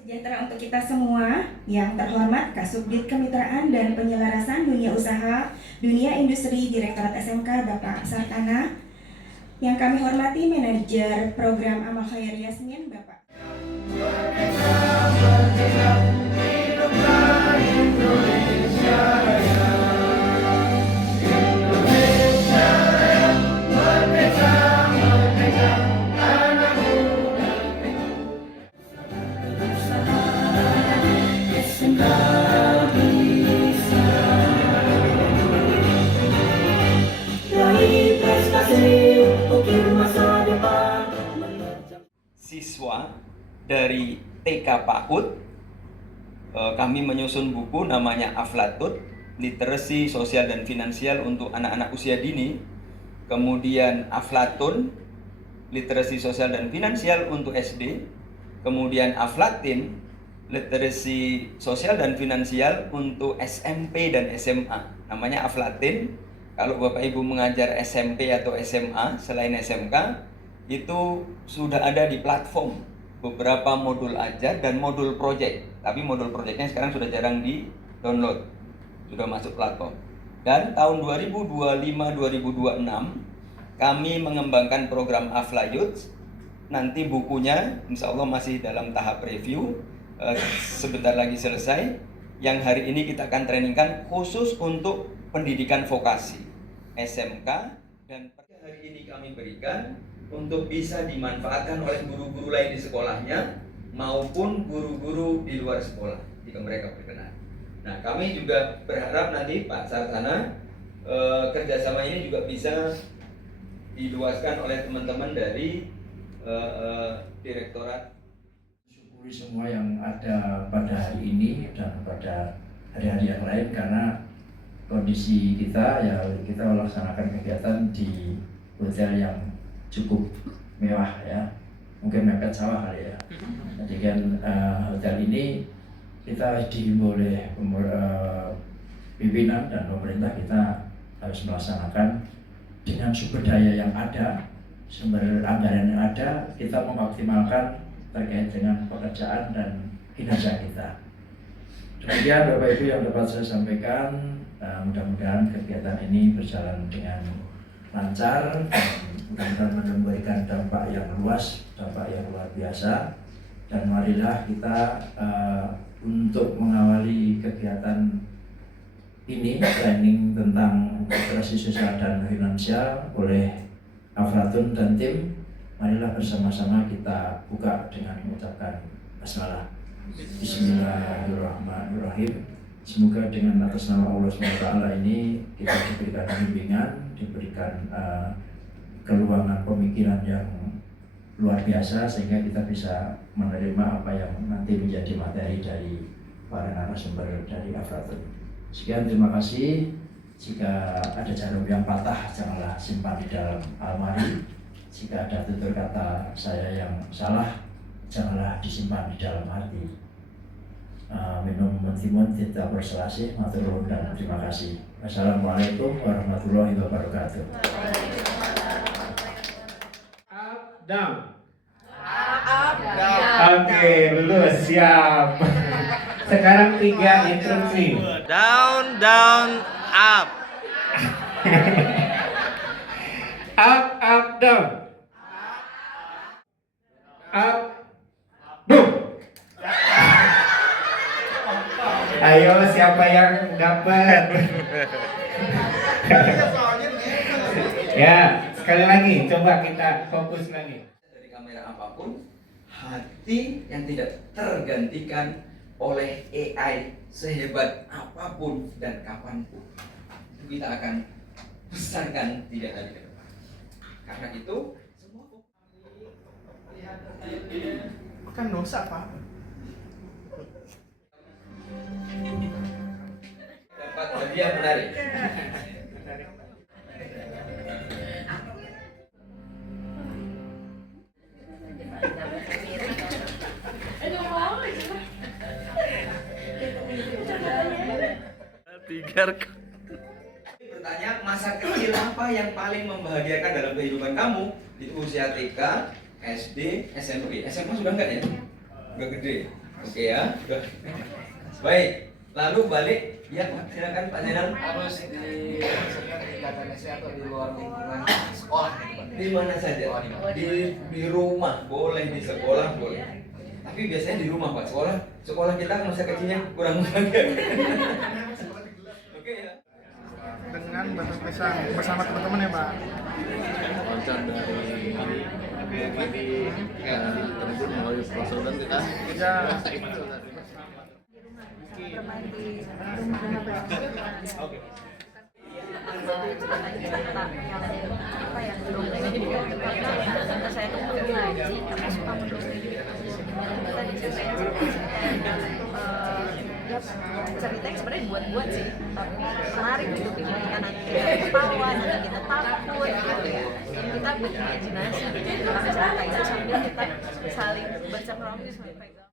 Sejahtera untuk kita semua. Yang terhormat Kasubdit Kemitraan dan Penyelarasan Dunia Usaha, Dunia Industri, Direktorat SMK Bapak Sartana. Yang kami hormati Manajer Program Amal Khair Yasmin Bapak. Siswa dari TK PAUD, kami menyusun buku namanya Aflatut, Literasi Sosial dan Finansial untuk Anak-anak Usia Dini. Kemudian Aflatun, Literasi Sosial dan Finansial untuk SD. Kemudian Aflatin, Literasi Sosial dan Finansial untuk SMP dan SMA. Namanya Aflatin. Kalau Bapak Ibu mengajar SMP atau SMA selain SMK, itu sudah ada di platform beberapa modul ajar dan modul project. Tapi modul projectnya sekarang sudah jarang di download, sudah masuk platform. Dan tahun 2025-2026 kami mengembangkan program Aflayut. Nanti bukunya insya Allah masih dalam tahap review, sebentar lagi selesai. Yang hari ini kita akan trainingkan khusus untuk pendidikan vokasi SMK, dan hari ini kami berikan untuk bisa dimanfaatkan oleh guru-guru lain di sekolahnya maupun guru-guru di luar sekolah jika mereka berkenan. Nah, kami juga berharap nanti Pak Sartana kerjasama ini juga bisa diluaskan oleh teman-teman dari Direktorat. Syukuri semua yang ada pada hari ini dan pada hari-hari yang lain, karena kondisi kita ya kita melaksanakan kegiatan di hotel yang cukup mewah ya, mungkin mepet sawah kali ya. Jadi kan hotel ini kita dihimbau oleh pimpinan dan pemerintah, kita harus melaksanakan dengan sumber daya yang ada, sumber anggaran yang ada, kita memaksimalkan terkait dengan pekerjaan dan kinerja kita. Demikian Bapak Ibu yang dapat saya sampaikan. Mudah-mudahan kegiatan ini berjalan dengan lancar dan mudah-mudahan memberikan dampak yang luas, dampak yang luar biasa. Dan marilah kita untuk mengawali kegiatan ini, training tentang literasi sosial dan finansial oleh Aflatun dan tim, marilah bersama-sama kita buka dengan mengucapkan basmalah. Bismillahirrahmanirrahim. Semoga dengan atas nama Allah SWT ini kita diberikan bimbingan, diberikan keluangan pemikiran yang luar biasa, sehingga kita bisa menerima apa yang nanti menjadi materi dari para narasumber dari Aflatun. Sekian, terima kasih. Jika ada jarum yang patah, janganlah simpan di dalam almari. Jika ada tutur kata saya yang salah, janganlah disimpan di dalam hati. Minum mentimun tidak berselasih, matur nuwun dan terima kasih. Wassalamualaikum warahmatullahi wabarakatuh. Up, down. Oke, lulus, siap. Sekarang 3 instruksi. Down, down, up. Up, down. Up, boom. Ayo, siapa yang dapat? Ya, sekali lagi, coba kita fokus lagi. Dari kamera apapun, hati yang tidak tergantikan oleh AI sehebat apapun dan kapanpun, itu kita akan besarkan 3 hari ke depan. Karena itu semua kan dosa Pak. dapat hadiah menarik. Bertanya, masa kecil apa yang paling membahagiakan dalam kehidupan kamu? Di usia TK, SD, SMP. SMA sudah enggak ya? Udah gede. Oke ya, sudah. Baik, lalu balik. Ya, silakan Pak Zainal. Harus dimasukkan di KTNS atau di luar lingkungan sekolah gitu, Pak. Di mana saja? Di rumah boleh, di sekolah boleh. Tapi biasanya di rumah Pak. Sekolah kita masa kecilnya kurang bahagia. Oke ya. Dengan batu pisang bersama teman-teman ya Pak. Konser dari terjun melalui prosedur kita. Ya. bermain di rumah saya tuh belum ngaji tapi suka mendongeng kita diceritain ya ceritanya sebenarnya buat sih tapi menarik gitu pikirannya nanti kita ketawa nanti kita takut gitu ya kita berimajinasi gitu dalam cerita itu sambil kita saling baca kronologis sampai pegang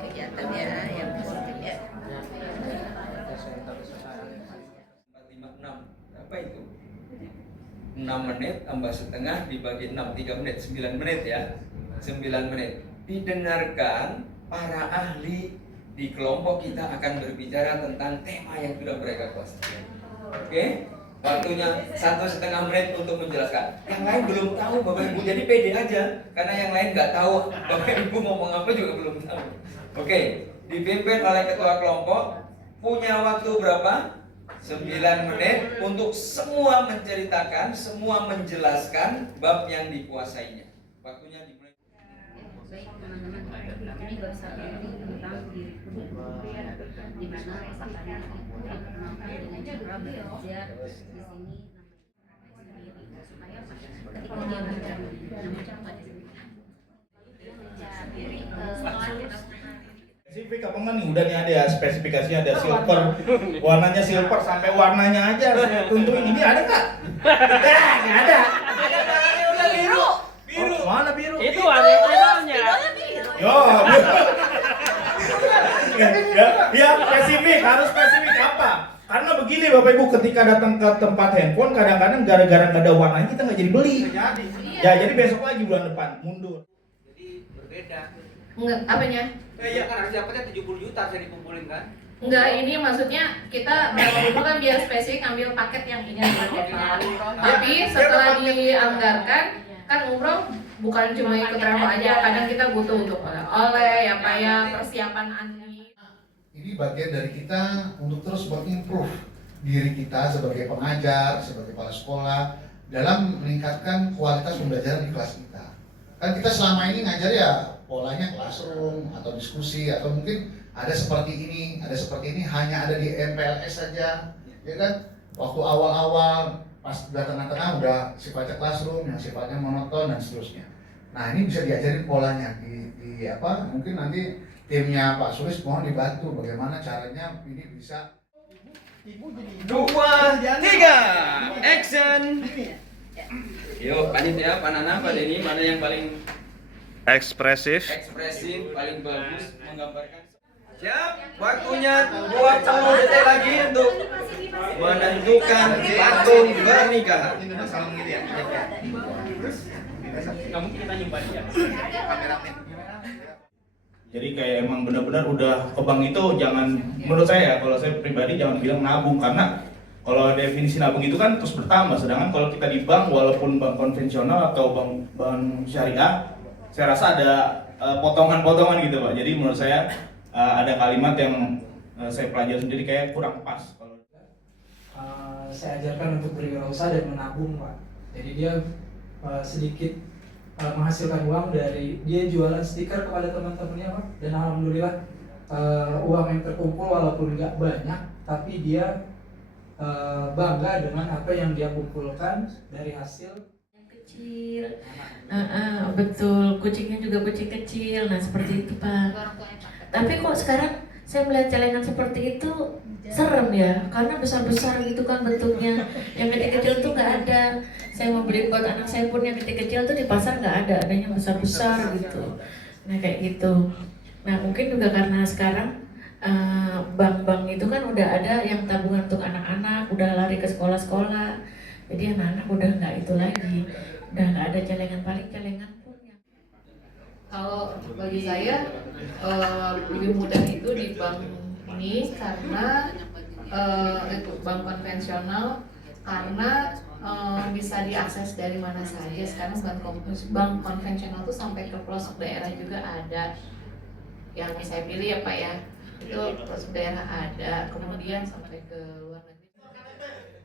kegiatan ya yang positif ya. 456. Apa itu? 6 menit tambah setengah dibagi 6, 3 menit, 9 menit ya. 9 menit. Didengarkan para ahli di kelompok kita akan berbicara tentang tema yang sudah mereka kuasai. Oke? Waktunya 1,5 menit untuk menjelaskan. Yang lain belum tahu Bapak Ibu, jadi pede aja. Karena yang lain nggak tahu Bapak Ibu ngomong apa juga belum tahu. Oke, dipimpin oleh ketua kelompok. Punya waktu berapa? 9 menit untuk semua menceritakan, semua menjelaskan bab yang dikuasainya. Waktunya dimulai. Baik teman-teman, ini bersama tentang diriku di mana saya diperkenalkan dengan cara belajar di sini namanya supaya ketika dia belajar namun cara diri Spesifik apa enggak nih? Udah nih ada spesifikasinya, ada silver, warnanya silver sampai warnanya aja saya tentuin. Ini ada nggak? Nggak ada. Ada barangnya udah biru. Biru. Mana biru? Itu warnanya. Yo. Ya, spesifik, harus spesifik apa? Karena begini Bapak Ibu, ketika datang ke tempat handphone kadang-kadang gara-gara nggak ada warnanya kita nggak jadi beli. Ya, jadi besok lagi bulan depan mundur. Jadi berbeda. Enggak, apanya? Ya kan harus dapatnya 70 juta saya dikumpulin kan? Enggak, ini maksudnya kita dulu kan biar spesifik ambil paket yang ini paket. Tapi setelah dianggarkan kan umroh bukan cuma ikut travel aja, kadang kita butuh untuk oleh-oleh, apa ya persiapan ani. Ini bagian dari kita untuk terus mengimprove diri kita sebagai pengajar, sebagai kepala sekolah dalam meningkatkan kualitas pembelajaran di kelas kita. Kan kita selama ini ngajar ya polanya classroom atau diskusi atau mungkin ada seperti ini hanya ada di MPLS saja, ya kan? Waktu awal-awal pas udah tengah-tengah udah sifatnya classroom, yang sifatnya monoton dan seterusnya. Nah ini bisa diajarin polanya di apa? Mungkin nanti timnya Pak Sulis mohon dibantu bagaimana caranya ini bisa. 2, 3, action. Yuk, panitia, Pak Nana, Pak Denny, mana yang paling Ekspresif. paling bagus menggambarkan. Siap, waktunya 20 detik lagi untuk menentukan patung pernikahan. Jadi kayak emang benar-benar udah ke bank itu jangan, menurut saya ya, kalau saya pribadi jangan bilang nabung, karena kalau definisi nabung itu kan terus bertambah. Sedangkan kalau kita di bank, walaupun bank konvensional atau bank syariah, saya rasa ada potongan-potongan gitu Pak. Jadi menurut saya ada kalimat yang saya pelajari sendiri kayak kurang pas. Saya ajarkan untuk berwirausaha dan menabung Pak. Jadi dia sedikit menghasilkan uang dari dia jualan stiker kepada teman-temannya Pak. Dan alhamdulillah uang yang terkumpul walaupun nggak banyak, tapi dia bangga dengan apa yang dia kumpulkan dari hasil. kecil. Betul, kucingnya juga kucing kecil. Nah seperti itu Pak. Tapi kok sekarang saya melihat celengan seperti itu serem ya, karena besar-besar gitu kan bentuknya. Yang kecil-kecil tuh nggak ada. Saya mau beli buat anak saya pun yang kecil-kecil tuh di pasar nggak ada, adanya besar-besar gitu. Nah kayak gitu. Nah mungkin juga karena sekarang bank-bank itu kan udah ada yang tabungan untuk anak-anak, udah lari ke sekolah-sekolah. Jadi anak-anak udah nggak itu lagi, udah nggak ada celengan, paling celengan pun yang... Kalau bagi saya lebih mudah itu di bank ini karena itu bank konvensional karena bisa diakses dari mana saja. Sekarang bank konvensional tuh sampai ke pelosok daerah juga ada. Yang saya pilih ya Pak ya, itu pelosok daerah ada, kemudian sampai ke luar negeri.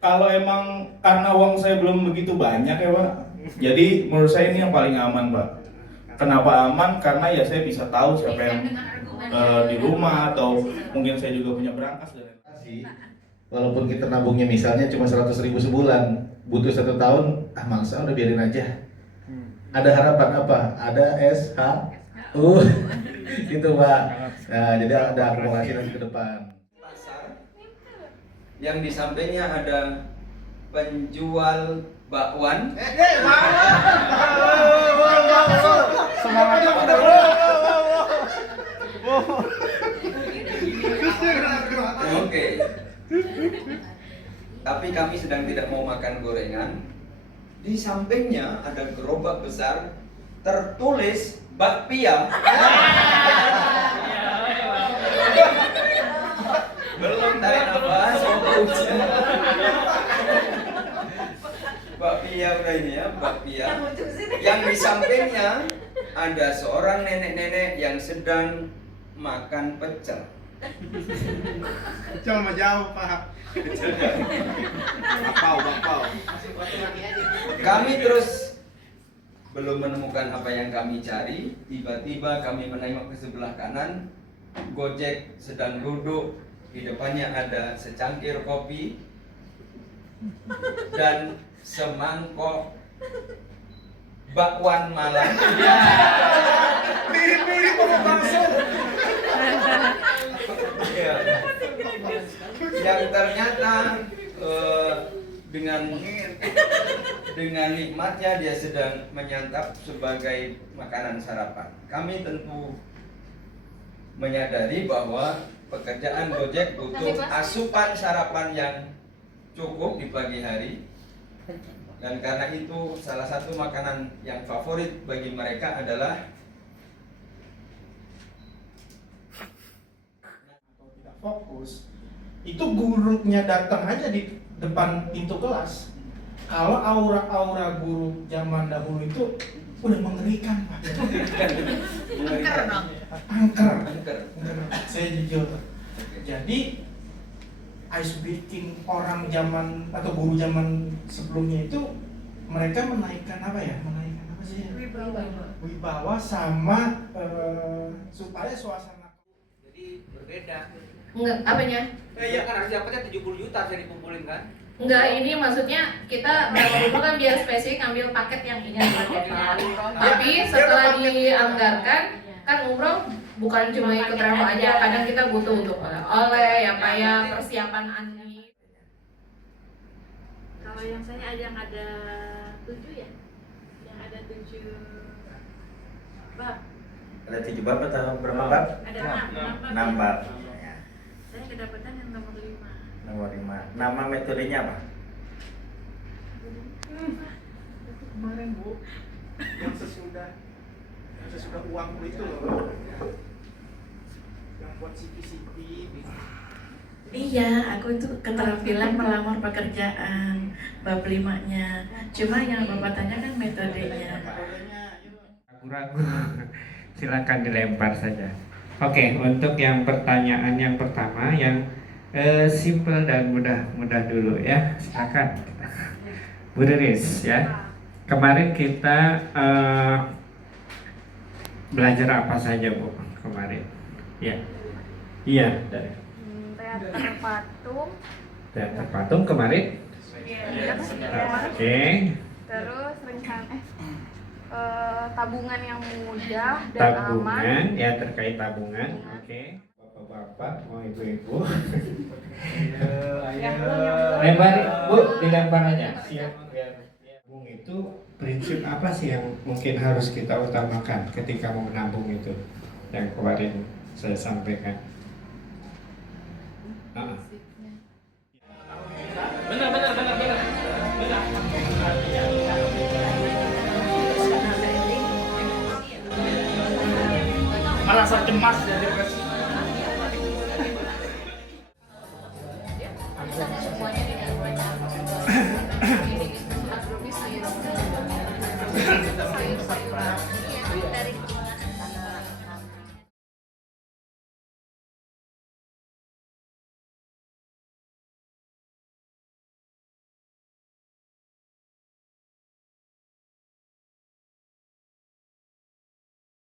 Kalau emang karena uang saya belum begitu banyak ya Pak, jadi menurut saya ini yang paling aman Pak. Kenapa aman? Karena ya saya bisa tahu siapa yang di rumah atau mungkin saya juga punya berangkas dan Walaupun kita nabungnya misalnya cuma 100.000 sebulan, butuh 1 tahun, males udah biarin aja. Ada harapan apa? Ada SHU gitu Pak. Nah, jadi ada akumulasi nanti ke depan. Yang di sampingnya ada penjual bakwan. Oke. Tapi kami sedang tidak mau makan gorengan. Di sampingnya ada gerobak besar tertulis bakpia. Belum tarik nafas, bakpia udah ini ya, bakpia. Yang di sampingnya ada seorang nenek-nenek yang sedang makan pecel. Pecel mah jauh Pak. Bakpao. Kami terus belum menemukan apa yang kami cari. Tiba-tiba kami menengok ke sebelah kanan, Gojek sedang duduk. Di depannya ada secangkir kopi dan semangkok bakwan Malang. Mirip-mirip sama bakso. Ya. Yang ternyata dengan nikmatnya dia sedang menyantap sebagai makanan sarapan. Kami tentu menyadari bahwa pekerjaan Gojek butuh asupan sarapan yang cukup di pagi hari, dan karena itu salah satu makanan yang favorit bagi mereka adalah Tidak fokus. Itu gurunya datang aja di depan pintu kelas. Kalau aura guru zaman dahulu itu udah mengerikan Pak. Angker. Saya jujur. Jadi ice breaking orang zaman atau guru zaman sebelumnya itu mereka menaikkan apa ya? Menaikkan apa sih? Wibawa sama supaya suasana. Jadi berbeda. Enggak, apanya? Iya kan harus dapatnya 70 juta saya dikumpulin kan? Enggak, ini maksudnya kita dulu kan biar spesifik ngambil paket yang ini kan. Tapi setelah dianggarkan kan umroh bukan cuma ikut travel aja, kadang kita butuh untuk oleh-oleh ya Pak ya, persiapan ani. Kalau yang saya ada yang ada 7 ya, yang ada 7 bab. Ada 7 bab atau berapa bab? Ada 6 bab. Saya kedapatan yang nomor 5. Nomor 5. Nama metodenya apa? Kemarin Bu, yang sesudah uangku itu loh, yang buat CP. Iya, aku itu keterampilan melamar pekerjaan bab 5-nya. Cuma yang Bapak tanya kan metodenya. Ragu-ragu. Silakan dilempar saja. Oke, untuk yang pertanyaan yang pertama yang simple dan mudah dulu ya. Silakan. Bu Riris ya. Kemarin kita belajar apa saja Bu kemarin? Ya. Iya, dari Teater patung. Teater patung kemarin. Iya. Oke. Terus tabungan yang mudah dan Tabungan, aman. ya terkait tabungan. Oke. Bapak-bapak, mau ibu-ibu. Lempar, Bu, dilempar aja. Siap. Tabung itu prinsip apa sih yang mungkin harus kita utamakan ketika mau menabung itu? Yang kemarin saya sampaikan. Benar. Merasa cemas dan depresi.